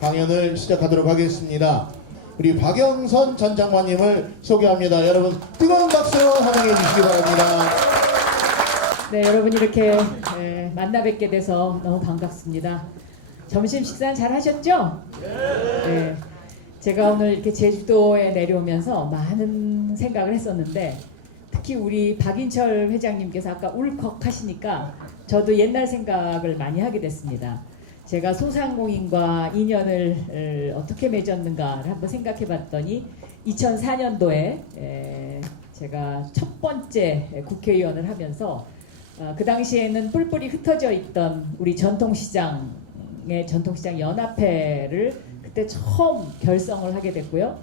강연을 시작하도록 하겠습니다. 우리 박영선 전 장관님을 소개합니다. 여러분 뜨거운 박수 환영해 주시기 바랍니다. 네, 여러분 이렇게 만나 뵙게 돼서 너무 반갑습니다. 점심 식사는 잘 하셨죠? 네. 제가 오늘 이렇게 제주도에 내려오면서 많은 생각을 했었는데 특히 우리 박인철 회장님께서 아까 울컥 하시니까 저도 옛날 생각을 많이 하게 됐습니다. 제가 소상공인과 인연을 어떻게 맺었는가를 한번 생각해 봤더니 2004년도에 제가 첫 번째 국회의원을 하면서 그 당시에는 뿔뿔이 흩어져 있던 우리 전통시장의 전통시장 연합회를 그때 처음 결성을 하게 됐고요.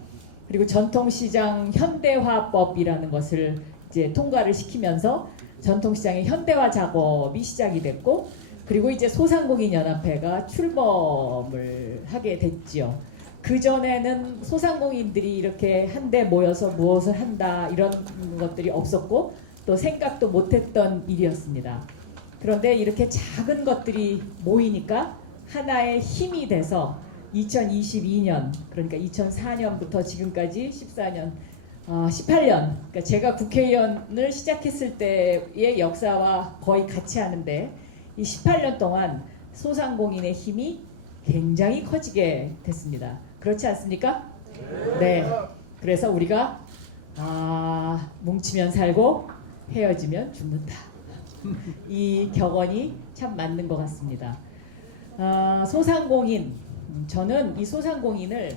그리고 전통시장 현대화법이라는 것을 이제 통과를 시키면서 전통시장의 현대화 작업이 시작이 됐고, 그리고 이제 소상공인 연합회가 출범을 하게 됐지요. 그 전에는 소상공인들이 이렇게 한데 모여서 무엇을 한다 이런 것들이 없었고 또 생각도 못했던 일이었습니다. 그런데 이렇게 작은 것들이 모이니까 하나의 힘이 돼서 2022년, 그러니까 2004년부터 지금까지 14년, 18년, 그러니까 제가 국회의원을 시작했을 때의 역사와 거의 같이 하는데 이 18년 동안 소상공인의 힘이 굉장히 커지게 됐습니다. 그렇지 않습니까? 네. 그래서 우리가 뭉치면 살고 헤어지면 죽는다. 이 격언이 참 맞는 것 같습니다. 소상공인, 저는 이 소상공인을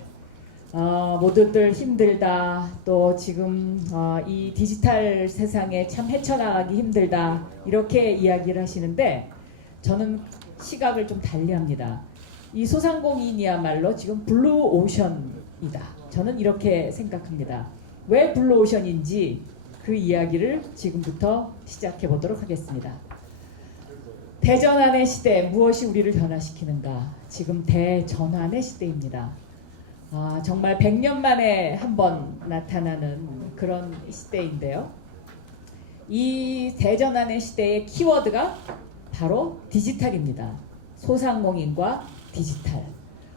모두들 힘들다, 또 지금 이 디지털 세상에 참 헤쳐나가기 힘들다 이렇게 이야기를 하시는데 저는 시각을 좀 달리합니다. 이 소상공인이야말로 지금 블루오션이다. 저는 이렇게 생각합니다. 왜 블루오션인지 그 이야기를 지금부터 시작해 보도록 하겠습니다. 대전환의 시대, 무엇이 우리를 변화시키는가? 지금 대전환의 시대입니다. 정말 100년 만에 한 번 나타나는 그런 시대인데요. 이 대전환의 시대의 키워드가 바로 디지털입니다. 소상공인과 디지털.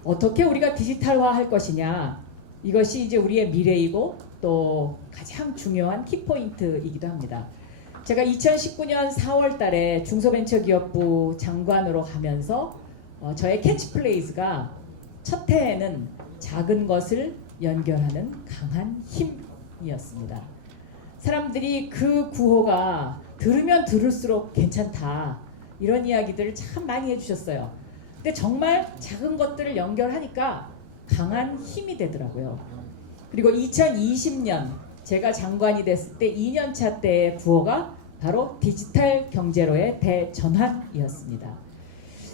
어떻게 우리가 디지털화 할 것이냐. 이것이 이제 우리의 미래이고 또 가장 중요한 키포인트이기도 합니다. 제가 2019년 4월 달에 중소벤처기업부 장관으로 하면서 저의 캐치플레이즈가 첫 해에는 작은 것을 연결하는 강한 힘이었습니다. 사람들이 그 구호가 들으면 들을수록 괜찮다 이런 이야기들을 참 많이 해주셨어요. 근데 정말 작은 것들을 연결하니까 강한 힘이 되더라고요. 그리고 2020년 제가 장관이 됐을 때 2년차 때의 구호가 바로 디지털 경제로의 대전환이었습니다.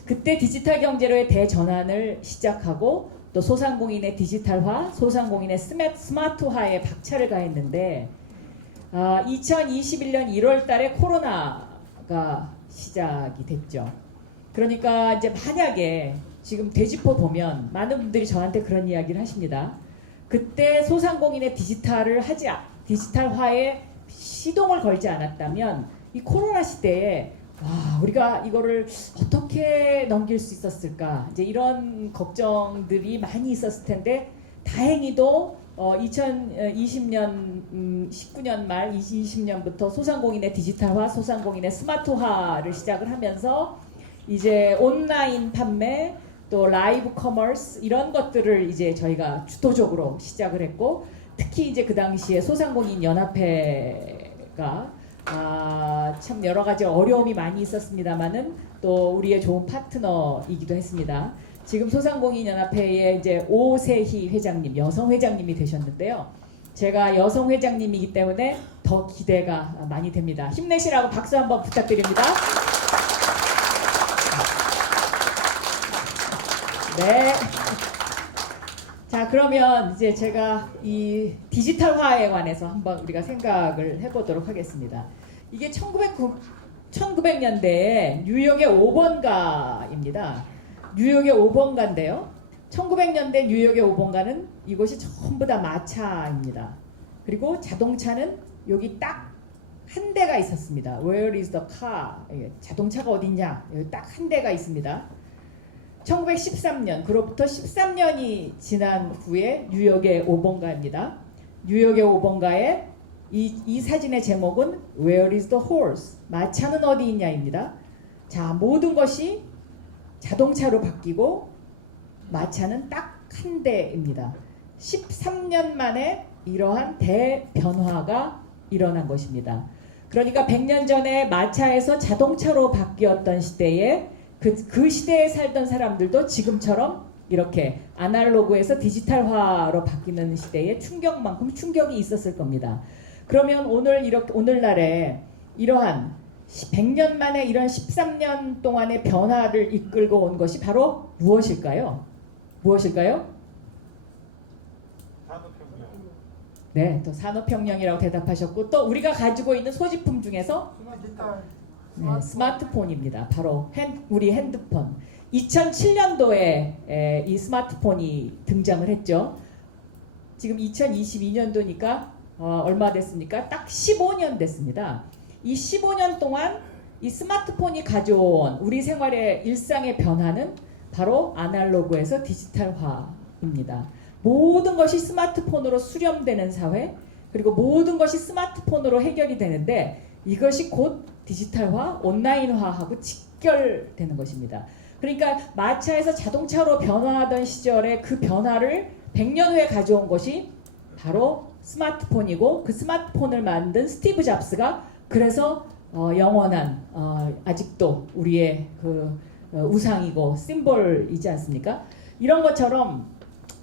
그때 디지털 경제로의 대전환을 시작하고 또 소상공인의 디지털화, 소상공인의 스마트화에 박차를 가했는데 2021년 1월 달에 코로나가 시작이 됐죠. 그러니까 이제 만약에 지금 되짚어 보면 많은 분들이 저한테 그런 이야기를 하십니다. 그때 소상공인의 디지털화에 시동을 걸지 않았다면 이 코로나 시대에 우리가 이거를 어떻게 넘길 수 있었을까? 이제 이런 걱정들이 많이 있었을 텐데 다행히도 2020년 19년 말 2020년부터 소상공인의 디지털화, 소상공인의 스마트화를 시작을 하면서 이제 온라인 판매 또 라이브 커머스 이런 것들을 이제 저희가 주도적으로 시작을 했고 특히 이제 그 당시에 소상공인 연합회가 참 여러 가지 어려움이 많이 있었습니다만은 또 우리의 좋은 파트너이기도 했습니다. 지금 소상공인 연합회의 이제 오세희 회장님, 여성 회장님이 되셨는데요. 제가 여성 회장님이기 때문에 더 기대가 많이 됩니다. 힘내시라고 박수 한번 부탁드립니다. 네. 자, 그러면 이제 제가 이 디지털화에 관해서 한번 우리가 생각을 해보도록 하겠습니다. 이게 1900년대에 뉴욕의 5번가입니다. 뉴욕의 5번가인데요. 1900년대 뉴욕의 5번가는 이곳이 전부 다 마차입니다. 그리고 자동차는 여기 딱 한 대가 있었습니다. Where is the car? 자동차가 어딨냐? 여기 딱 한 대가 있습니다. 1913년, 그로부터 13년이 지난 후에 뉴욕의 오번가입니다. 뉴욕의 오번가에 이 사진의 제목은 Where is the horse? 마차는 어디 있냐입니다. 자, 모든 것이 자동차로 바뀌고 마차는 딱 한 대입니다. 13년 만에 이러한 대변화가 일어난 것입니다. 그러니까 100년 전에 마차에서 자동차로 바뀌었던 시대에 그 시대에 살던 사람들도 지금처럼 이렇게 아날로그에서 디지털화로 바뀌는 시대에 충격만큼 충격이 있었을 겁니다. 그러면 오늘날에 이러한 100년 만에 이런 13년 동안의 변화를 이끌고 온 것이 바로 무엇일까요? 무엇일까요? 산업혁명. 네, 또 산업혁명이라고 대답하셨고, 또 우리가 가지고 있는 소지품 중에서 네, 스마트폰입니다. 바로 우리 핸드폰. 2007년도에 이 스마트폰이 등장을 했죠. 지금 2022년도니까 얼마 됐습니까? 딱 15년 됐습니다. 이 15년 동안 이 스마트폰이 가져온 우리 생활의 일상의 변화는 바로 아날로그에서 디지털화입니다. 모든 것이 스마트폰으로 수렴되는 사회, 그리고 모든 것이 스마트폰으로 해결이 되는데 이것이 곧 디지털화, 온라인화하고 직결되는 것입니다. 그러니까 마차에서 자동차로 변화하던 시절에 그 변화를 100년 후에 가져온 것이 바로 스마트폰이고, 그 스마트폰을 만든 스티브 잡스가 그래서 영원한 아직도 우리의 그 우상이고 심볼이지 않습니까? 이런 것처럼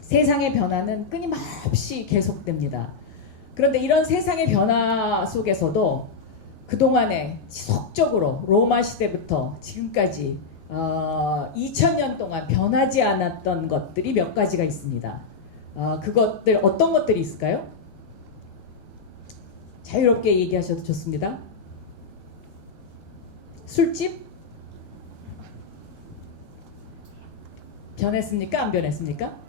세상의 변화는 끊임없이 계속됩니다. 그런데 이런 세상의 변화 속에서도 그동안에 지속적으로 로마 시대부터 지금까지 2000년 동안 변하지 않았던 것들이 몇 가지가 있습니다. 그것들 어떤 것들이 있을까요? 자유롭게 얘기하셔도 좋습니다. 술집? 변했습니까? 안 변했습니까?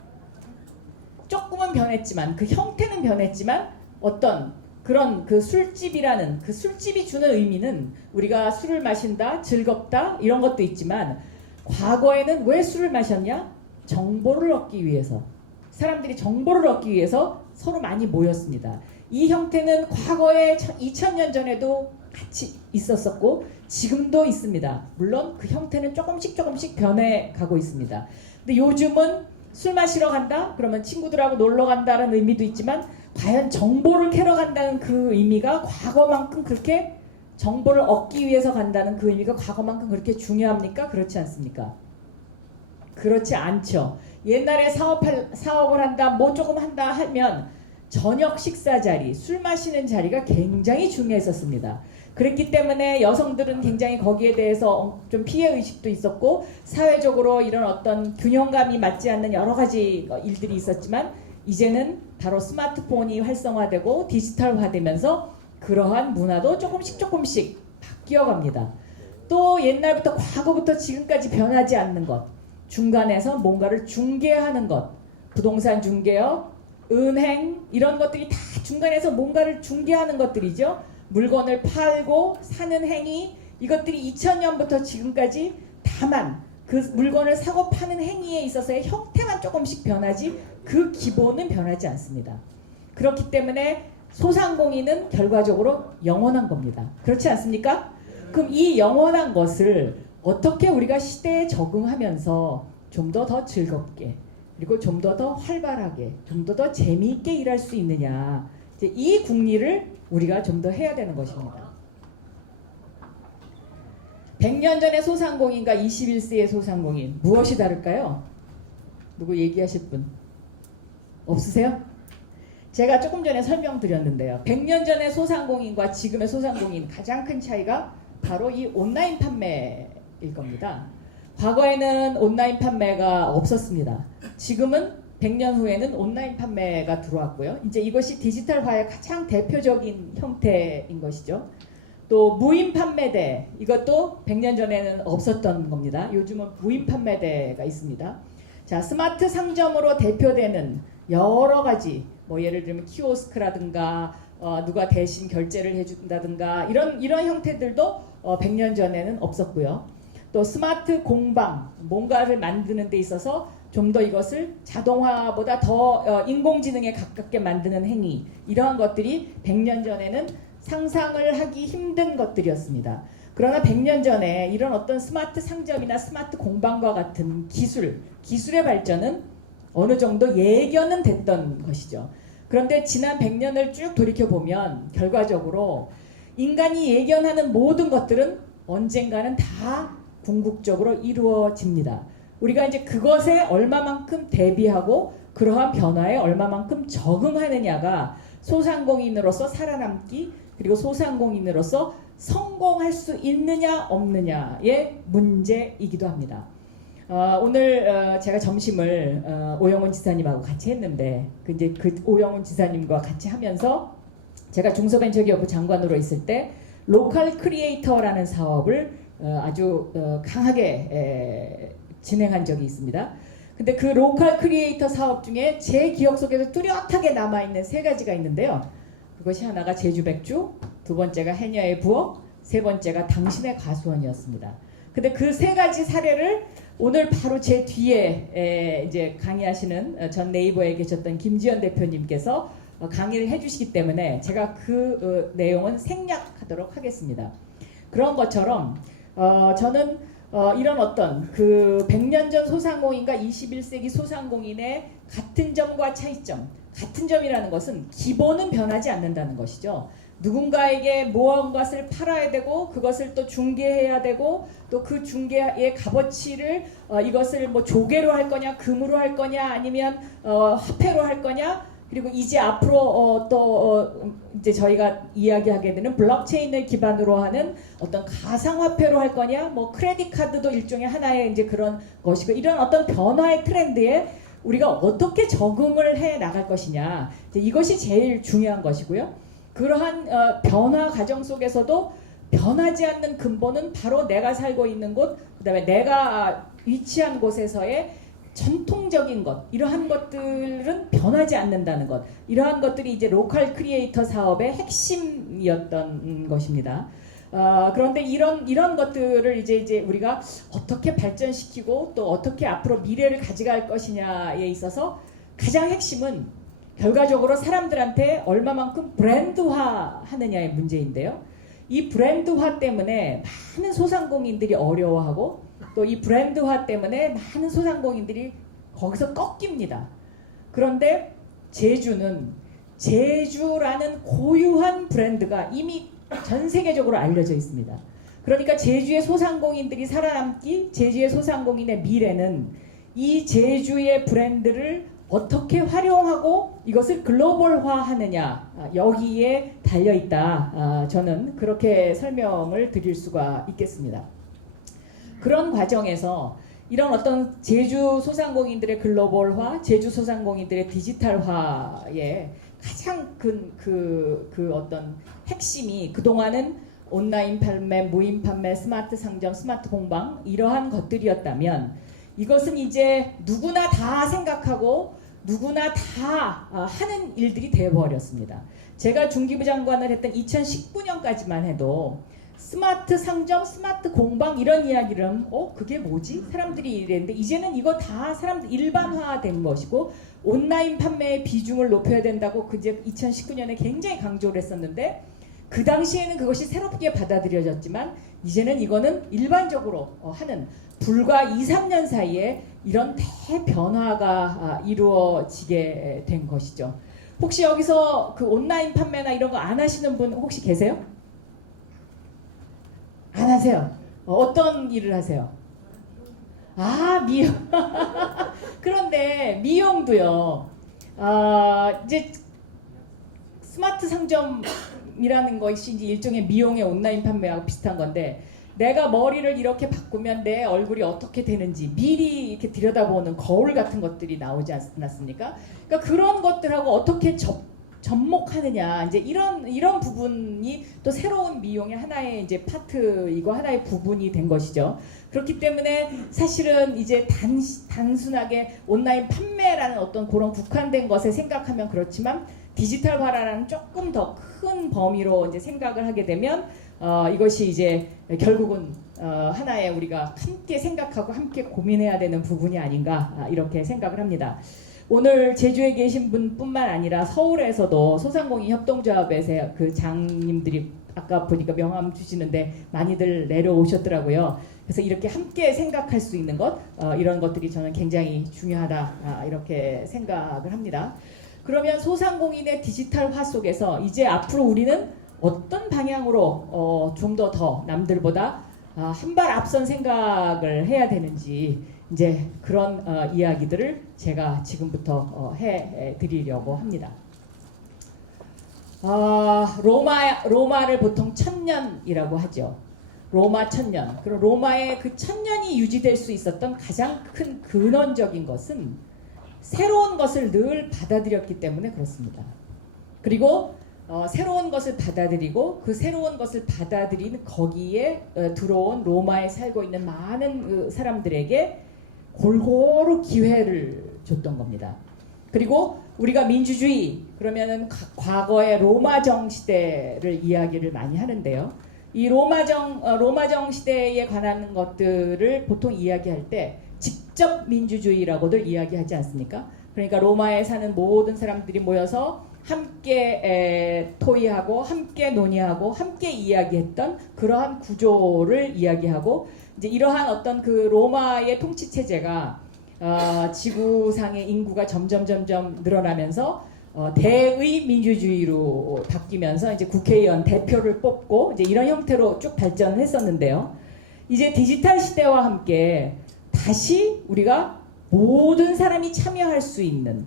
조금은 변했지만, 그 형태는 변했지만 어떤 그런 그 술집이라는 그 술집이 주는 의미는 우리가 술을 마신다, 즐겁다 이런 것도 있지만, 과거에는 왜 술을 마셨냐? 정보를 얻기 위해서. 사람들이 정보를 얻기 위해서 서로 많이 모였습니다. 이 형태는 과거에 2000년 전에도 같이 있었었고 지금도 있습니다. 물론 그 형태는 조금씩 변해가고 있습니다. 근데 요즘은 술 마시러 간다? 그러면 친구들하고 놀러 간다는 의미도 있지만, 과연 정보를 캐러 간다는 그 의미가 과거만큼 그렇게, 정보를 얻기 위해서 간다는 그 의미가 과거만큼 그렇게 중요합니까? 그렇지 않습니까? 그렇지 않죠. 옛날에 사업을 한다, 뭐 조금 한다 하면 저녁 식사 자리, 술 마시는 자리가 굉장히 중요했었습니다. 그랬기 때문에 여성들은 굉장히 거기에 대해서 좀 피해의식도 있었고, 사회적으로 이런 어떤 균형감이 맞지 않는 여러 가지 일들이 있었지만, 이제는 바로 스마트폰이 활성화되고 디지털화되면서 그러한 문화도 조금씩 바뀌어갑니다. 또 옛날부터 과거부터 지금까지 변하지 않는 것, 중간에서 뭔가를 중개하는 것, 부동산 중개업, 은행 이런 것들이 다 중간에서 뭔가를 중개하는 것들이죠. 물건을 팔고 사는 행위, 이것들이 2000년부터 지금까지 다만 그 물건을 사고 파는 행위에 있어서의 형태만 조금씩 변하지 그 기본은 변하지 않습니다. 그렇기 때문에 소상공인은 결과적으로 영원한 겁니다. 그렇지 않습니까? 그럼 이 영원한 것을 어떻게 우리가 시대에 적응하면서 좀 더 즐겁게, 그리고 좀 더 활발하게, 좀 더 재미있게 일할 수 있느냐, 이제 이 궁리를 우리가 좀 더 해야 되는 것입니다. 100년 전의 소상공인과 21세의 소상공인 무엇이 다를까요? 누구 얘기하실 분 없으세요? 제가 조금 전에 설명드렸는데요. 100년 전의 소상공인과 지금의 소상공인 가장 큰 차이가 바로 이 온라인 판매일 겁니다. 과거에는 온라인 판매가 없었습니다. 지금은 100년 후에는 온라인 판매가 들어왔고요. 이제 이것이 디지털화의 가장 대표적인 형태인 것이죠. 또 무인 판매대, 이것도 100년 전에는 없었던 겁니다. 요즘은 무인 판매대가 있습니다. 자, 스마트 상점으로 대표되는 여러 가지, 뭐 예를 들면 키오스크라든가 누가 대신 결제를 해준다든가 이런 형태들도 100년 전에는 없었고요. 또 스마트 공방, 뭔가를 만드는 데 있어서 좀 더 이것을 자동화보다 더 인공지능에 가깝게 만드는 행위, 이러한 것들이 100년 전에는 상상을 하기 힘든 것들이었습니다. 그러나 100년 전에 이런 어떤 스마트 상점이나 스마트 공방과 같은 기술의 발전은 어느 정도 예견은 됐던 것이죠. 그런데 지난 100년을 쭉 돌이켜보면 결과적으로 인간이 예견하는 모든 것들은 언젠가는 다 궁극적으로 이루어집니다. 우리가 이제 그것에 얼마만큼 대비하고 그러한 변화에 얼마만큼 적응하느냐가 소상공인으로서 살아남기, 그리고 소상공인으로서 성공할 수 있느냐 없느냐의 문제이기도 합니다. 오늘 제가 점심을 오영훈 지사님하고 같이 했는데 그 오영훈 지사님과 같이 하면서 제가 중소벤처기업부 장관으로 있을 때 로컬 크리에이터라는 사업을 아주 강하게 진행한 적이 있습니다. 근데 그 로컬 크리에이터 사업 중에 제 기억 속에서 뚜렷하게 남아있는 3가지가 있는데요. 그것이 하나가 제주 백주, 두 번째가 해녀의 부엌, 세 번째가 당신의 가수원이었습니다. 근데 그 3가지 사례를 오늘 바로 제 뒤에 이제 강의하시는 전 네이버에 계셨던 김지연 대표님께서 강의를 해주시기 때문에 제가 그 내용은 생략하도록 하겠습니다. 그런 것처럼 저는 이런 어떤 그 100년 전 소상공인과 21세기 소상공인의 같은 점과 차이점, 같은 점이라는 것은 기본은 변하지 않는다는 것이죠. 누군가에게 무언가를 팔아야 되고 그것을 또 중개해야 되고 또 그 중개의 값어치를 이것을 뭐 조개로 할 거냐, 금으로 할 거냐, 아니면 화폐로 할 거냐, 그리고 이제 앞으로 이제 저희가 이야기하게 되는 블록체인을 기반으로 하는 어떤 가상화폐로 할 거냐, 뭐 크레딧 카드도 일종의 하나의 이제 그런 것이고, 이런 어떤 변화의 트렌드에 우리가 어떻게 적응을 해 나갈 것이냐, 이것이 제일 중요한 것이고요. 그러한 변화 과정 속에서도 변하지 않는 근본은 바로 내가 살고 있는 곳, 그다음에 내가 위치한 곳에서의 전통적인 것, 이러한 것들은 변하지 않는다는 것, 이러한 것들이 이제 로컬 크리에이터 사업의 핵심이었던 것입니다. 그런데 이런 것들을 이제 우리가 어떻게 발전시키고 또 어떻게 앞으로 미래를 가져갈 것이냐에 있어서 가장 핵심은 결과적으로 사람들한테 얼마만큼 브랜드화 하느냐의 문제인데요. 이 브랜드화 때문에 많은 소상공인들이 어려워하고 또 이 브랜드화 때문에 많은 소상공인들이 거기서 꺾입니다. 그런데 제주는 제주라는 고유한 브랜드가 이미 전 세계적으로 알려져 있습니다. 그러니까 제주의 소상공인들이 살아남기, 제주의 소상공인의 미래는 이 제주의 브랜드를 어떻게 활용하고 이것을 글로벌화하느냐, 여기에 달려있다. 저는 그렇게 설명을 드릴 수가 있겠습니다. 그런 과정에서 이런 어떤 제주 소상공인들의 글로벌화, 제주 소상공인들의 디지털화의 가장 큰 그 어떤 핵심이 그동안은 온라인 판매, 무인 판매, 스마트 상점, 스마트 공방, 이러한 것들이었다면 이것은 이제 누구나 다 생각하고 누구나 다 하는 일들이 되어버렸습니다. 제가 중기부 장관을 했던 2019년까지만 해도 스마트 상점, 스마트 공방 이런 이야기를 하면 그게 뭐지? 사람들이 이랬는데 이제는 이거 다 사람들 일반화된 것이고 온라인 판매의 비중을 높여야 된다고 그제 2019년에 굉장히 강조를 했었는데 그 당시에는 그것이 새롭게 받아들여졌지만 이제는 이거는 일반적으로 하는 불과 2, 3년 사이에 이런 대변화가 이루어지게 된 것이죠. 혹시 여기서 그 온라인 판매나 이런 거 안 하시는 분 혹시 계세요? 안 하세요? 어떤 일을 하세요? 미용. 그런데 미용도요. 이제 스마트 상점이라는 것이 이제 일종의 미용의 온라인 판매하고 비슷한 건데 내가 머리를 이렇게 바꾸면 내 얼굴이 어떻게 되는지 미리 이렇게 들여다보는 거울 같은 것들이 나오지 않았습니까? 그러니까 그런 것들하고 어떻게 접목하느냐, 이제 이런 부분이 또 새로운 미용의 하나의 이제 파트이고 하나의 부분이 된 것이죠. 그렇기 때문에 사실은 이제 단순하게 온라인 판매라는 어떤 그런 국한된 것에 생각하면 그렇지만 디지털화라는 조금 더 큰 범위로 이제 생각을 하게 되면 이것이 이제 결국은 하나의 우리가 함께 생각하고 함께 고민해야 되는 부분이 아닌가 이렇게 생각을 합니다. 오늘 제주에 계신 분뿐만 아니라 서울에서도 소상공인 협동조합에서 그 장님들이 아까 보니까 명함 주시는데 많이들 내려오셨더라고요. 그래서 이렇게 함께 생각할 수 있는 것 이런 것들이 저는 굉장히 중요하다 이렇게 생각을 합니다. 그러면 소상공인의 디지털화 속에서 이제 앞으로 우리는 어떤 방향으로 좀 더 남들보다 한 발 앞선 생각을 해야 되는지 이제 그런 이야기들을 제가 지금부터 해드리려고 합니다. 로마를 보통 1000년이라고 하죠. 로마 1000년. 그럼 로마의 그 1000년이 유지될 수 있었던 가장 큰 근원적인 것은 새로운 것을 늘 받아들였기 때문에 그렇습니다. 그리고 새로운 것을 받아들이고 그 새로운 것을 받아들인 거기에 들어온 로마에 살고 있는 많은 그 사람들에게 골고루 기회를 줬던 겁니다. 그리고 우리가 민주주의 그러면은 과거의 로마정 시대를 이야기를 많이 하는데요. 이 로마정 시대에 관한 것들을 보통 이야기할 때 직접 민주주의라고들 이야기하지 않습니까? 그러니까 로마에 사는 모든 사람들이 모여서 함께 토의하고 함께 논의하고 함께 이야기했던 그러한 구조를 이야기하고 이제 이러한 어떤 그 로마의 통치 체제가 지구상의 인구가 점점 늘어나면서 대의 민주주의로 바뀌면서 이제 국회의원 대표를 뽑고 이제 이런 형태로 쭉 발전을 했었는데요. 이제 디지털 시대와 함께 다시 우리가 모든 사람이 참여할 수 있는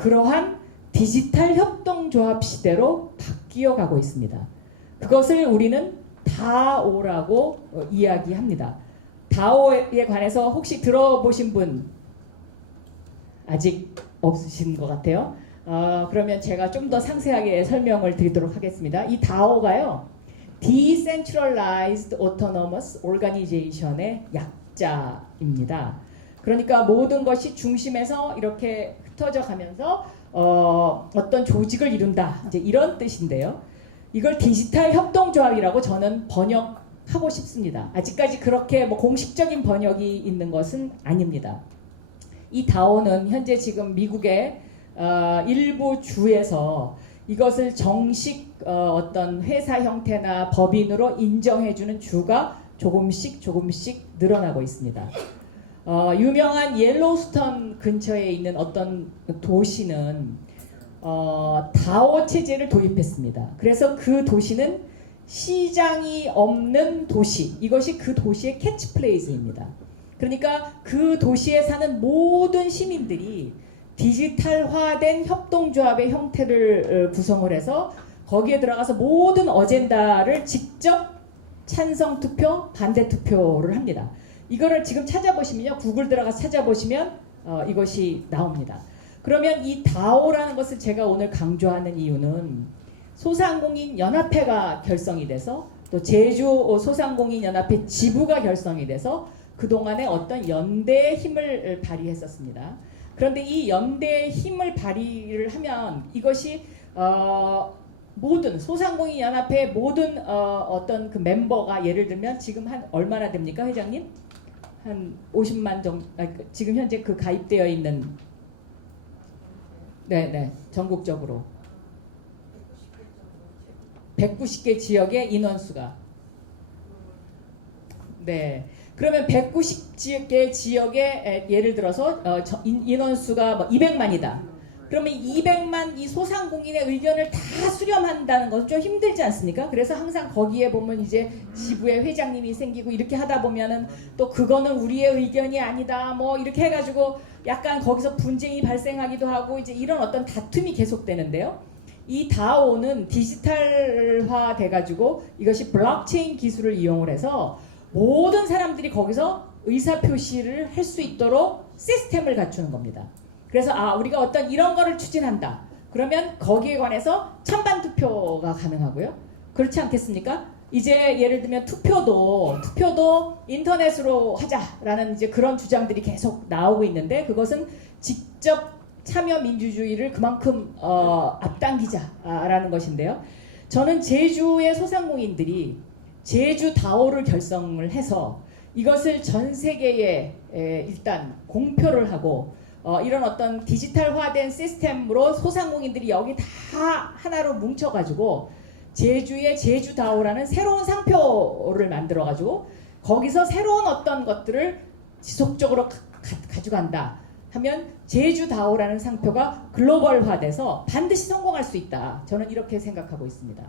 그러한 디지털 협동조합 시대로 바뀌어 가고 있습니다. 그것을 우리는 다오라고 이야기합니다. 다오에 관해서 혹시 들어보신 분 아직 없으신 것 같아요. 그러면 제가 좀 더 상세하게 설명을 드리도록 하겠습니다. 이 다오가요, Decentralized Autonomous Organization의 약자입니다. 그러니까 모든 것이 중심에서 이렇게 흩어져 가면서 어떤 조직을 이룬다. 이제 이런 뜻인데요. 이걸 디지털 협동조합이라고 저는 번역하고 싶습니다. 아직까지 그렇게 뭐 공식적인 번역이 있는 것은 아닙니다. 이 다오는 현재 지금 미국의 일부 주에서 이것을 정식 어떤 회사 형태나 법인으로 인정해주는 주가 조금씩 늘어나고 있습니다. 유명한 옐로우스톤 근처에 있는 어떤 도시는 다오 체제를 도입했습니다. 그래서 그 도시는 시장이 없는 도시, 이것이 그 도시의 캐치프레이즈입니다. 그러니까 그 도시에 사는 모든 시민들이 디지털화된 협동조합의 형태를 구성을 해서 거기에 들어가서 모든 어젠다를 직접 찬성 투표, 반대 투표를 합니다. 이거를 지금 찾아보시면요, 구글 들어가서 찾아보시면 이것이 나옵니다. 그러면 이 다오라는 것을 제가 오늘 강조하는 이유는 소상공인 연합회가 결성이 돼서 또 제주 소상공인 연합회 지부가 결성이 돼서 그동안에 어떤 연대의 힘을 발휘했었습니다. 그런데 이 연대의 힘을 발휘를 하면 이것이 모든 소상공인 연합회의 모든 어떤 그 멤버가 예를 들면 지금 한 얼마나 됩니까, 회장님? 한 50만 정도, 지금 현재 그 가입되어 있는, 네네, 전국적으로 190개 지역의 인원수가, 네, 그러면 190개 지역에 예를 들어서 인원수가 뭐 200만이다. 그러면 200만 이 소상공인의 의견을 다 수렴한다는 것은 좀 힘들지 않습니까? 그래서 항상 거기에 보면 이제 지부의 회장님이 생기고 이렇게 하다 보면은 또 그거는 우리의 의견이 아니다 뭐 이렇게 해가지고 약간 거기서 분쟁이 발생하기도 하고 이제 이런 어떤 다툼이 계속되는데요. 이 다오는 디지털화 돼가지고 이것이 블록체인 기술을 이용을 해서 모든 사람들이 거기서 의사표시를 할 수 있도록 시스템을 갖추는 겁니다. 그래서 우리가 어떤 이런 거를 추진한다. 그러면 거기에 관해서 찬반 투표가 가능하고요. 그렇지 않겠습니까? 이제 예를 들면 투표도 인터넷으로 하자라는 이제 그런 주장들이 계속 나오고 있는데 그것은 직접 참여 민주주의를 그만큼 앞당기자라는 것인데요. 저는 제주의 소상공인들이 제주다오를 결성을 해서 이것을 전 세계에 일단 공표를 하고 이런 어떤 디지털화된 시스템으로 소상공인들이 여기 다 하나로 뭉쳐가지고 제주의 제주다오라는 새로운 상표를 만들어가지고 거기서 새로운 어떤 것들을 지속적으로 가져간다 하면 제주다오라는 상표가 글로벌화돼서 반드시 성공할 수 있다. 저는 이렇게 생각하고 있습니다.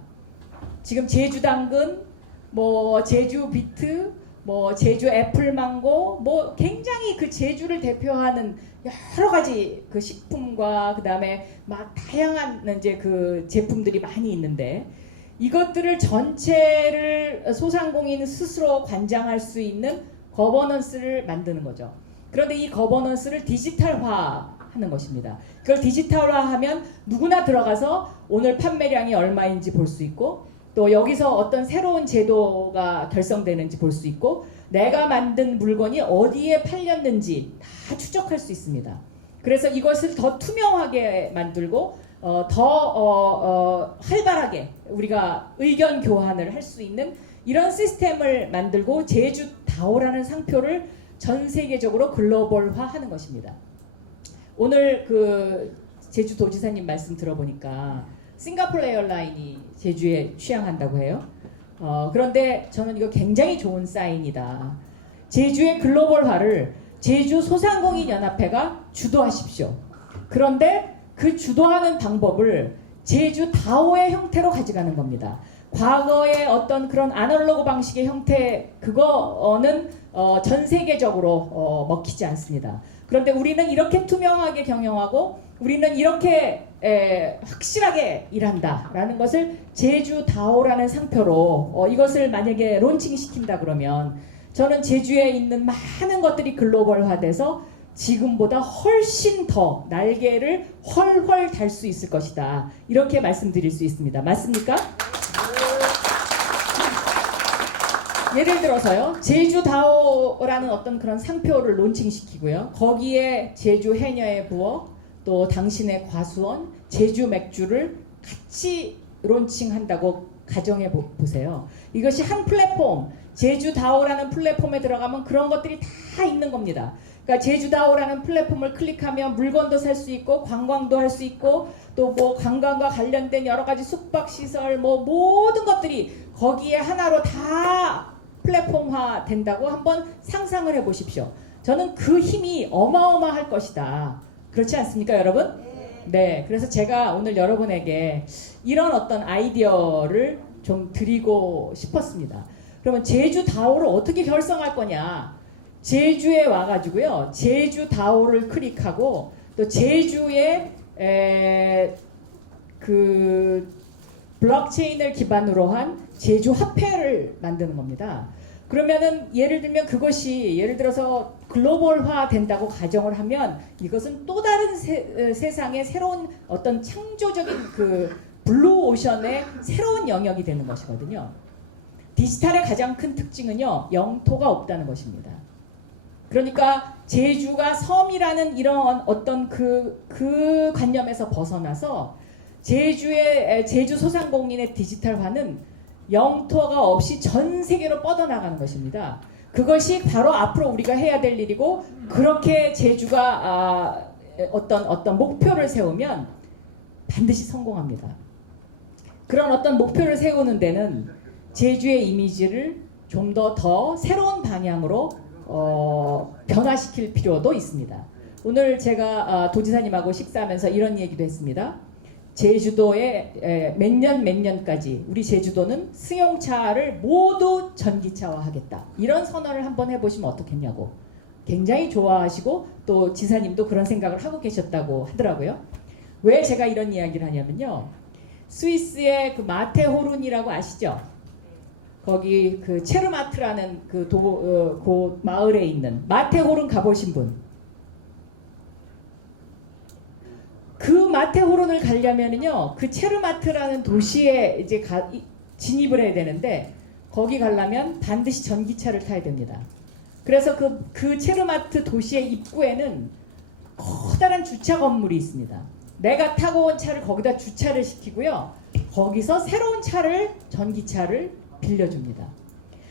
지금 제주당근, 뭐 제주비트, 뭐 제주 애플망고, 뭐 굉장히 그 제주를 대표하는 여러 가지 그 식품과 그 다음에 막 다양한 이제 그 제품들이 많이 있는데 이것들을 전체를 소상공인 스스로 관장할 수 있는 거버넌스를 만드는 거죠. 그런데 이 거버넌스를 디지털화하는 것입니다. 그걸 디지털화하면 누구나 들어가서 오늘 판매량이 얼마인지 볼 수 있고 또 여기서 어떤 새로운 제도가 결성되는지 볼 수 있고 내가 만든 물건이 어디에 팔렸는지 다 추적할 수 있습니다. 그래서 이것을 더 투명하게 만들고 더 활발하게 우리가 의견 교환을 할 수 있는 이런 시스템을 만들고 제주다오라는 상표를 전 세계적으로 글로벌화하는 것입니다. 오늘 그 제주도지사님 말씀 들어보니까 싱가포르 에어라인이 제주에 취항한다고 해요. 그런데 저는 이거 굉장히 좋은 사인이다. 제주의 글로벌화를 제주 소상공인 연합회가 주도하십시오. 그런데 그 주도하는 방법을 제주다오의 형태로 가져가는 겁니다. 과거의 어떤 그런 아날로그 방식의 형태 그거는 전 세계적으로 먹히지 않습니다. 그런데 우리는 이렇게 투명하게 경영하고 우리는 이렇게 확실하게 일한다라는 것을 제주다오라는 상표로 이것을 만약에 론칭시킨다 그러면 저는 제주에 있는 많은 것들이 글로벌화돼서 지금보다 훨씬 더 날개를 훨훨 달 수 있을 것이다. 이렇게 말씀드릴 수 있습니다. 맞습니까? 예를 들어서요. 제주다오라는 어떤 그런 상표를 론칭시키고요. 거기에 제주 해녀의 부엌 또 당신의 과수원, 제주 맥주를 같이 론칭한다고 가정해 보세요. 이것이 한 플랫폼, 제주다오라는 플랫폼에 들어가면 그런 것들이 다 있는 겁니다. 그러니까 제주다오라는 플랫폼을 클릭하면 물건도 살 수 있고 관광도 할 수 있고 또 뭐 관광과 관련된 여러 가지 숙박시설 뭐 모든 것들이 거기에 하나로 다 플랫폼화 된다고 한번 상상을 해 보십시오. 저는 그 힘이 어마어마할 것이다. 그렇지 않습니까, 여러분? 네. 그래서 제가 오늘 여러분에게 이런 어떤 아이디어를 좀 드리고 싶었습니다. 그러면 제주다오를 어떻게 결성할 거냐? 제주에 와가지고요. 제주다오를 클릭하고 또 제주의 그 블록체인을 기반으로 한 제주 화폐를 만드는 겁니다. 그러면은 예를 들면 그것이 예를 들어서 글로벌화 된다고 가정을 하면 이것은 또 다른 세상의 새로운 어떤 창조적인 그 블루오션의 새로운 영역이 되는 것이거든요. 디지털의 가장 큰 특징은요. 영토가 없다는 것입니다. 그러니까 제주가 섬이라는 이런 어떤 그 관념에서 벗어나서 제주 소상공인의 디지털화는 영토가 없이 전 세계로 뻗어나가는 것입니다. 그것이 바로 앞으로 우리가 해야 될 일이고 그렇게 제주가 어떤 목표를 세우면 반드시 성공합니다. 그런 어떤 목표를 세우는 데는 제주의 이미지를 좀 더 새로운 방향으로 변화시킬 필요도 있습니다. 오늘 제가 도지사님하고 식사하면서 이런 얘기도 했습니다. 제주도에 몇 년까지 우리 제주도는 승용차를 모두 전기차화하겠다. 이런 선언을 한번 해보시면 어떻겠냐고. 굉장히 좋아하시고 또 지사님도 그런 생각을 하고 계셨다고 하더라고요. 왜 제가 이런 이야기를 하냐면요. 스위스의 그 마테호룬이라고 아시죠? 거기 그 체르마트라는 그 마을에 있는 마테호룬 가보신 분. 그 마테호룬을 가려면은요, 그 체르마트라는 도시에 이제 진입을 해야 되는데 거기 가려면 반드시 전기차를 타야 됩니다. 그래서 그 체르마트 도시의 입구에는 커다란 주차 건물이 있습니다. 내가 타고 온 차를 거기다 주차를 시키고요, 거기서 새로운 차를 전기차를 빌려줍니다.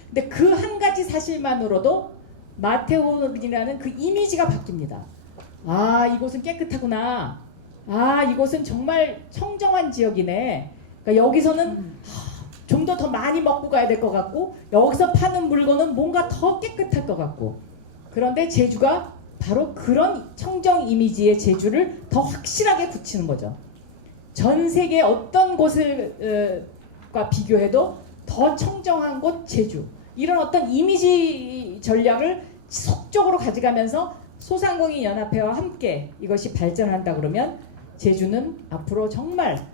근데 그 한 가지 사실만으로도 마테오른이라는 그 이미지가 바뀝니다. 아, 이곳은 깨끗하구나. 아, 이곳은 정말 청정한 지역이네. 그러니까 여기서는 좀 더 많이 먹고 가야 될 것 같고, 여기서 파는 물건은 뭔가 더 깨끗할 것 같고. 그런데 제주가 바로 그런 청정 이미지의 제주를 더 확실하게 굳히는 거죠. 전 세계 어떤 곳과 비교해도 더 청정한 곳 제주. 이런 어떤 이미지 전략을 지속적으로 가져가면서 소상공인 연합회와 함께 이것이 발전한다 그러면 제주는 앞으로 정말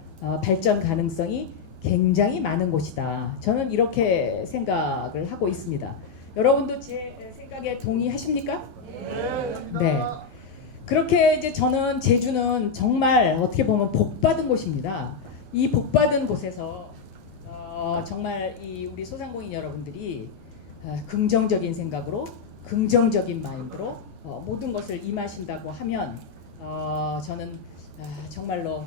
발전 가능성이 굉장히 많은 곳이다. 저는 이렇게 생각을 하고 있습니다. 여러분도 제 생각에 동의하십니까? 네. 그렇게 이제 저는 제주는 정말 어떻게 보면 복받은 곳입니다. 이 복받은 곳에서 정말 이 우리 소상공인 여러분들이 긍정적인 생각으로 긍정적인 마인드로 모든 것을 임하신다고 하면 저는 정말로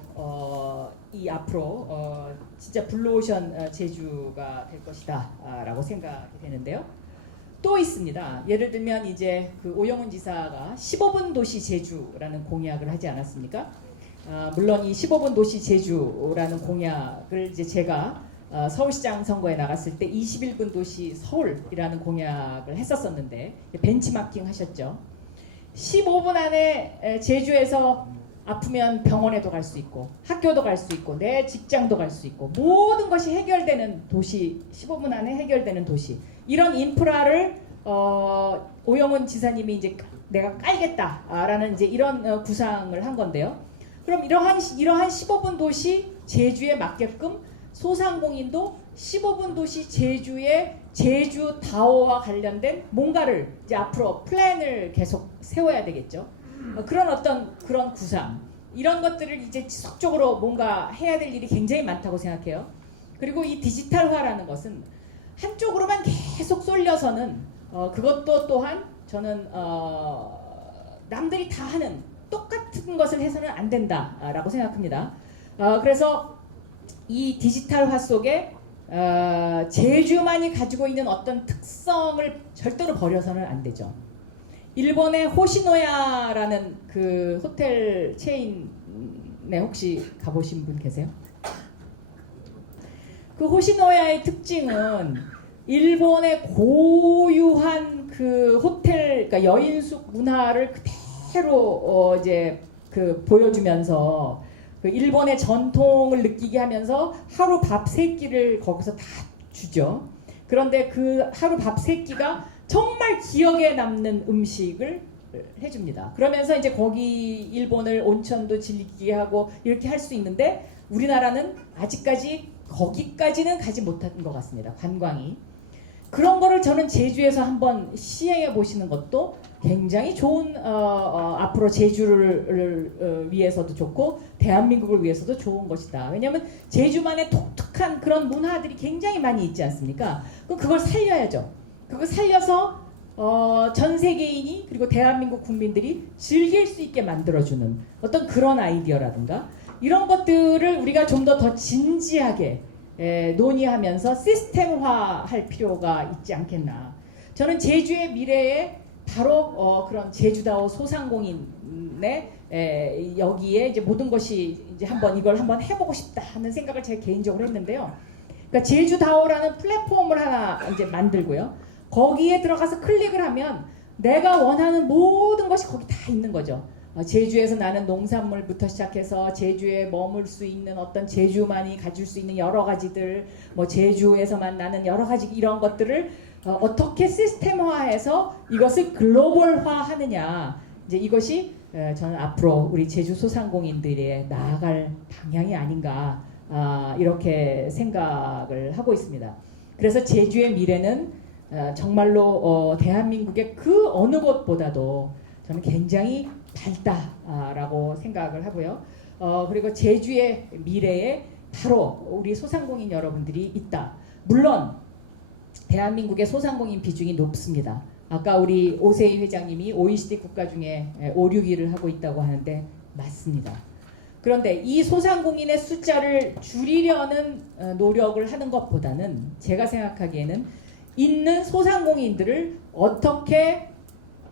이 앞으로 진짜 블루오션 제주가 될 것이다 라고 생각이 되는데요. 또 있습니다. 예를 들면 이제 그 오영훈 지사가 15분 도시 제주라는 공약을 하지 않았습니까? 물론 이 15분 도시 제주라는 공약을 이제 제가 서울시장 선거에 나갔을 때 21분 도시 서울이라는 공약을 했었었는데 벤치마킹 하셨죠. 15분 안에 제주에서 아프면 병원에도 갈 수 있고 학교도 갈 수 있고 내 직장도 갈 수 있고 모든 것이 해결되는 도시, 15분 안에 해결되는 도시, 이런 인프라를 오영훈 지사님이 이제 내가 깔겠다라는 이제 이런 구상을 한 건데요. 그럼 이러한 15분 도시 제주에 맞게끔 소상공인도 15분 도시 제주의 제주다오와 관련된 뭔가를 이제 앞으로 플랜을 계속 세워야 되겠죠. 그런 구상, 이런 것들을 이제 지속적으로 뭔가 해야 될 일이 굉장히 많다고 생각해요. 그리고 이 디지털화라는 것은 한쪽으로만 계속 쏠려서는 그것도 또한 저는 남들이 다 하는 똑같은 것을 해서는 안 된다라고 생각합니다. 그래서 이 디지털화 속에 제주만이 가지고 있는 어떤 특성을 절대로 버려서는 안 되죠. 일본의 호시노야라는 그 호텔 체인에 혹시 가보신 분 계세요? 그 호시노야의 특징은 일본의 고유한 그 호텔, 그러니까 여인숙 문화를 그대로 이제 그 보여주면서 그 일본의 전통을 느끼게 하면서 하루 밥 3끼를 거기서 다 주죠. 그런데 그 하루 밥 3끼가 정말 기억에 남는 음식을 해줍니다. 그러면서 이제 거기 일본을 온천도 즐기게 하고 이렇게 할 수 있는데 우리나라는 아직까지 거기까지는 가지 못한 것 같습니다. 관광이. 그런 거를 저는 제주에서 한번 시행해 보시는 것도 굉장히 좋은 앞으로 제주를 위해서도 좋고 대한민국을 위해서도 좋은 것이다. 왜냐하면 제주만의 독특한 그런 문화들이 굉장히 많이 있지 않습니까? 그럼 그걸 살려야죠. 그걸 살려서 전 세계인이 그리고 대한민국 국민들이 즐길 수 있게 만들어주는 어떤 그런 아이디어라든가 이런 것들을 우리가 좀 더 진지하게 논의하면서 시스템화할 필요가 있지 않겠나. 저는 제주의 미래에 바로 그런 제주다오 소상공인의 여기에 이제 모든 것이 이제 이걸 한번 해보고 싶다 하는 생각을 제가 개인적으로 했는데요. 그러니까 제주다오라는 플랫폼을 하나 이제 만들고요. 거기에 들어가서 클릭을 하면 내가 원하는 모든 것이 거기 다 있는 거죠. 제주에서 나는 농산물부터 시작해서 제주에 머물 수 있는 어떤 제주만이 가질 수 있는 여러 가지들, 뭐 제주에서만 나는 여러 가지 이런 것들을 어떻게 시스템화해서 이것을 글로벌화하느냐. 이제 이것이 저는 앞으로 우리 제주 소상공인들의 나아갈 방향이 아닌가 이렇게 생각을 하고 있습니다. 그래서 제주의 미래는 정말로 대한민국의 그 어느 곳보다도 저는 굉장히 밝다라고 생각을 하고요. 그리고 제주의 미래에 바로 우리 소상공인 여러분들이 있다. 물론 대한민국의 소상공인 비중이 높습니다. 아까 우리 오세희 회장님이 OECD 국가 중에 5, 6위를 하고 있다고 하는데 맞습니다. 그런데 이 소상공인의 숫자를 줄이려는 노력을 하는 것보다는 제가 생각하기에는 있는 소상공인들을 어떻게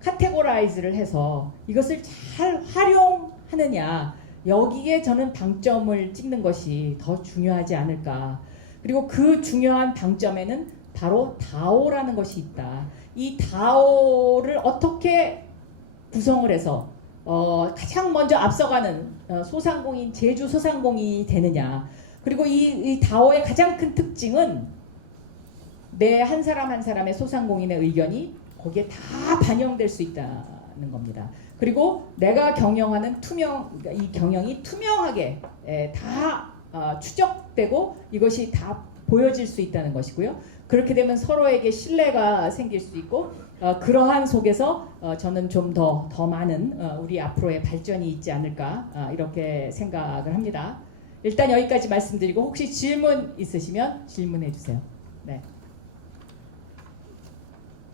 카테고라이즈를 해서 이것을 잘 활용하느냐, 여기에 저는 방점을 찍는 것이 더 중요하지 않을까. 그리고 그 중요한 방점에는 바로 다오라는 것이 있다. 이 다오를 어떻게 구성을 해서 가장 먼저 앞서가는 소상공인, 제주 소상공인이 되느냐. 그리고 이 다오의 가장 큰 특징은 내 한 사람 한 사람의 소상공인의 의견이 거기에 다 반영될 수 있다는 겁니다. 그리고 내가 경영하는 그러니까 이 경영이 투명하게 다 추적되고 이것이 다 보여질 수 있다는 것이고요. 그렇게 되면 서로에게 신뢰가 생길 수 있고 그러한 속에서 저는 좀 더 많은 우리 앞으로의 발전이 있지 않을까 이렇게 생각을 합니다. 일단 여기까지 말씀드리고 혹시 질문 있으시면 질문해 주세요. 네.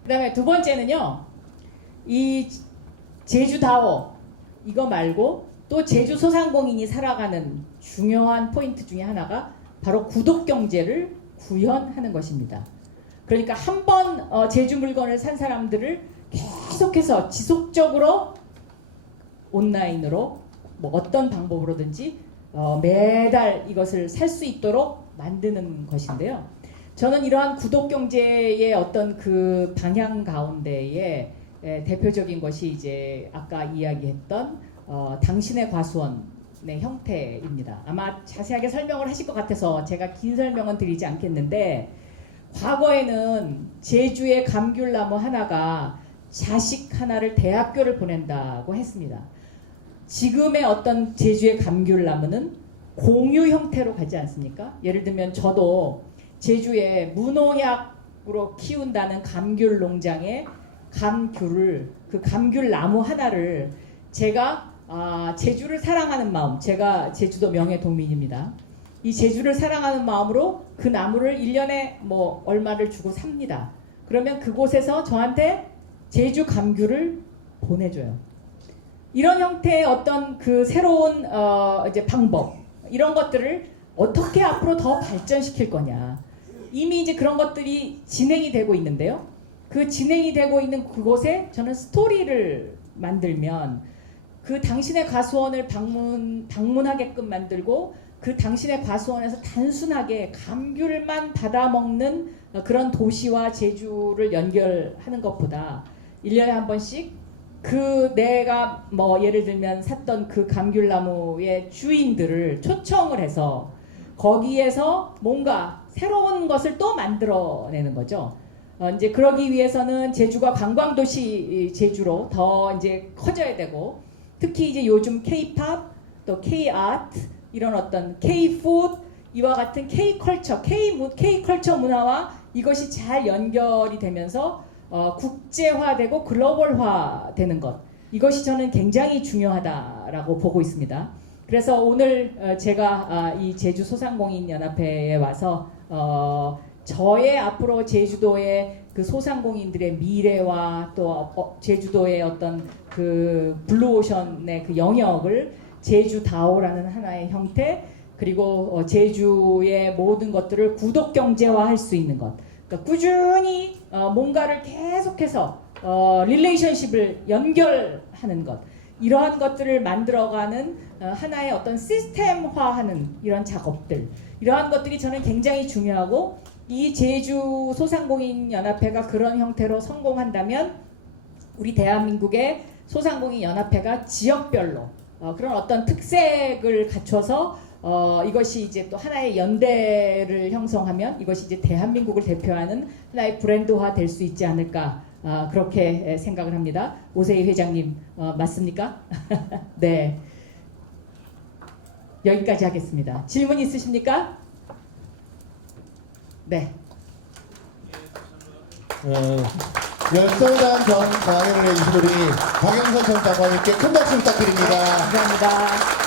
그다음에 두 번째는요. 이 제주다오 이거 말고 또 제주 소상공인이 살아가는 중요한 포인트 중에 하나가 바로 구독 경제를 구현하는 것입니다. 그러니까 한번 제주 물건을 산 사람들을 계속해서 지속적으로 온라인으로 뭐 어떤 방법으로든지 매달 이것을 살 수 있도록 만드는 것인데요. 저는 이러한 구독 경제의 어떤 그 방향 가운데에 대표적인 것이 이제 아까 이야기했던 당신의 과수원의 형태입니다. 아마 자세하게 설명을 하실 것 같아서 제가 긴 설명은 드리지 않겠는데, 과거에는 제주의 감귤나무 하나가 자식 하나를 대학교를 보낸다고 했습니다. 지금의 어떤 제주의 감귤나무는 공유 형태로 가지 않습니까? 예를 들면 저도 제주에 무농약으로 키운다는 감귤 농장에 감귤을, 그 감귤나무 하나를 제가 제주를 사랑하는 마음, 제가 제주도 명예도민입니다. 이 제주를 사랑하는 마음으로 그 나무를 1년에 뭐 얼마를 주고 삽니다. 그러면 그곳에서 저한테 제주 감귤을 보내줘요. 이런 형태의 어떤 그 새로운 이제 방법, 이런 것들을 어떻게 앞으로 더 발전시킬 거냐. 이미 이제 그런 것들이 진행이 되고 있는데요. 그 진행이 되고 있는 그곳에 저는 스토리를 만들면 그 당신의 과수원을 방문하게끔 만들고 그 당신의 과수원에서 단순하게 감귤만 받아먹는 그런 도시와 제주를 연결하는 것보다 1년에 한 번씩 그 내가 뭐 예를 들면 샀던 그 감귤나무의 주인들을 초청을 해서 거기에서 뭔가 새로운 것을 또 만들어내는 거죠. 이제 그러기 위해서는 제주가 관광도시 제주로 더 이제 커져야 되고, 특히 이제 요즘 K-팝 또 K-아트 이런 어떤 K-푸드 이와 같은 K-컬처, K-컬처 문화와 이것이 잘 연결이 되면서 국제화되고 글로벌화되는 것, 이것이 저는 굉장히 중요하다라고 보고 있습니다. 그래서 오늘 제가 이 제주 소상공인 연합회에 와서 저의 앞으로 제주도의 그 소상공인들의 미래와 또 제주도의 어떤 그 블루오션의 그 영역을 제주다오라는 하나의 형태, 그리고 제주의 모든 것들을 구독 경제화할 수 있는 것, 그러니까 꾸준히 뭔가를 계속해서 릴레이션십을 연결하는 것, 이러한 것들을 만들어가는 하나의 어떤 시스템화하는 이런 작업들, 이러한 것들이 저는 굉장히 중요하고, 이 제주 소상공인 연합회가 그런 형태로 성공한다면 우리 대한민국의 소상공인 연합회가 지역별로 그런 어떤 특색을 갖춰서 이것이 이제 또 하나의 연대를 형성하면 이것이 이제 대한민국을 대표하는 하나의 브랜드화 될 수 있지 않을까, 그렇게 생각을 합니다. 오세희 회장님 맞습니까? 네, 여기까지 하겠습니다. 질문 있으십니까? 네. 열성단 전 강연을 해주신 우리 박영선 전 장관님께 큰 박수 부탁드립니다. 네, 감사합니다.